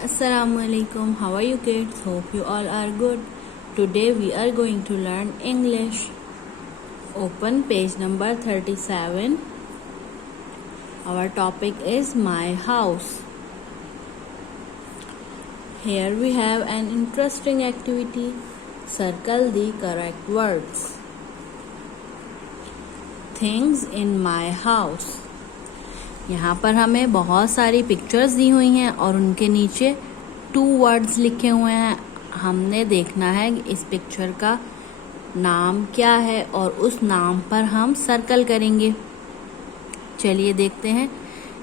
Assalamualaikum. How are you kids? Hope you all are good. Today we are going to learn English. Open page number 37. Our topic is my house. Here we have an interesting activity. Circle the correct words. Things in my house. यहाँ पर हमें बहुत सारी pictures दी हुई हैं और उनके नीचे 2 वर्ड्स लिखे हुए हैं. हमने देखना है कि इस पिक्चर का नाम क्या है और उस नाम पर हम सर्कल करेंगे. चलिए देखते हैं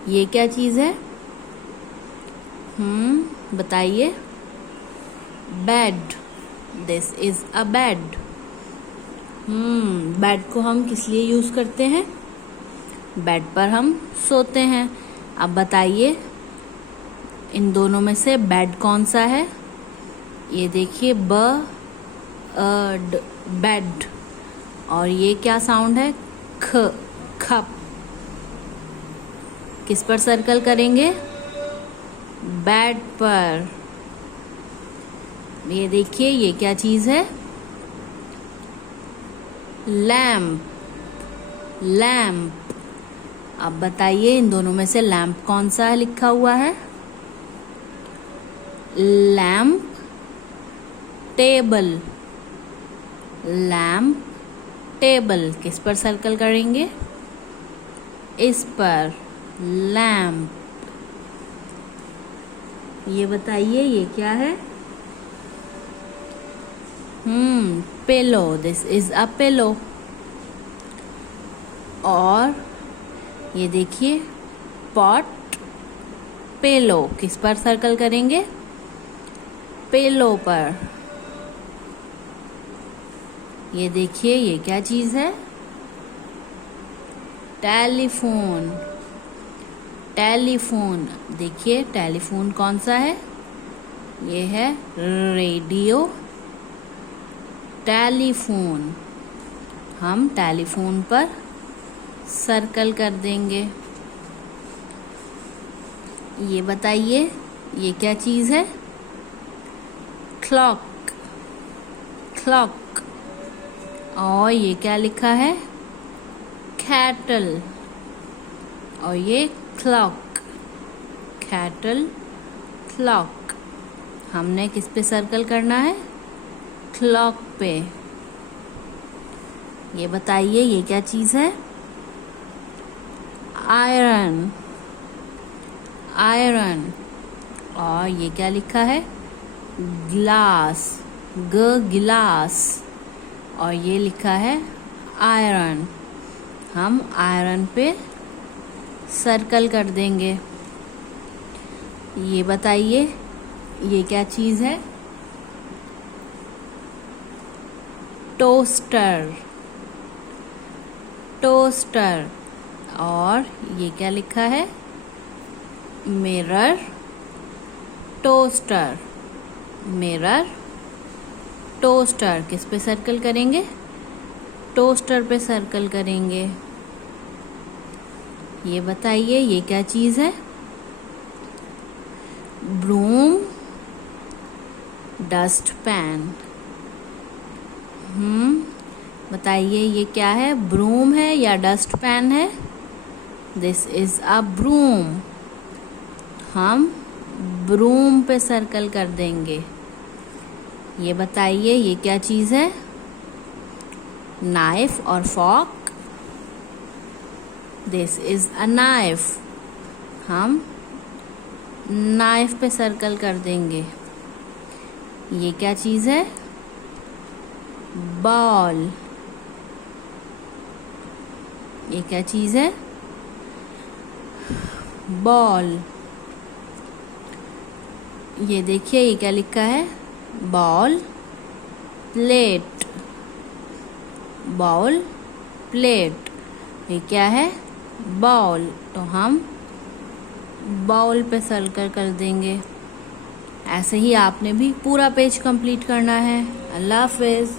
ये क्या चीज़ है. बताइए. Bed. This is a bed. Bed को हम किस लिए यूज करते हैं? बेड पर हम सोते हैं. अब बताइए इन दोनों में से बेड कौन सा है? ये देखिए बेड. और ये क्या साउंड है? खप. किस पर सर्कल करेंगे? बेड पर. ये देखिए ये क्या चीज है? लैम्प. अब बताइए इन दोनों में से लैम्प कौन सा है लिखा हुआ है? Lamp table. Lamp table. किस पर सर्कल करेंगे? इस पर. लैम्प. ये बताइए ये क्या है? Pillow. This is a pillow. और ये देखिए पॉट. पेलो. किस पर सर्कल करेंगे? पेलो पर. ये देखिए ये क्या चीज है? टेलीफोन. देखिए टेलीफोन कौन सा है? ये है रेडियो. टेलीफोन. हम टेलीफोन पर सर्कल कर देंगे. ये बताइए ये क्या चीज है? क्लॉक. और ये क्या लिखा है? कैटल. और ये क्लॉक. Cattle clock. हमने किस पे सर्कल करना है? क्लॉक पे. ये बताइए ये क्या चीज है? आयरन. और ये क्या लिखा है? ग्लास. गिलास. और ये लिखा है आयरन. हम आयरन पे सर्कल कर देंगे. ये बताइए ये क्या चीज है? टोस्टर. और ये क्या लिखा है? मिरर. टोस्टर. किस पे सर्कल करेंगे? टोस्टर पे सर्कल करेंगे. ये बताइए ये क्या चीज है? ब्रूम. Dustpan. बताइए ये क्या है? ब्रूम है या डस्ट पैन है? This is a broom. हम ब्रूम पे सर्कल कर देंगे. ये बताइए ये क्या चीज है? नाइफ और fork. This is a knife. हम नाइफ पे सर्कल कर देंगे. ये क्या चीज है? बॉल. ये क्या चीज है? बॉल. ये देखिए ये क्या लिखा है? Ball plate. ये क्या है? बॉल. तो हम बॉल पे सर्कल कर देंगे. ऐसे ही आपने भी पूरा पेज कंप्लीट करना है. अल्लाह हाफिज.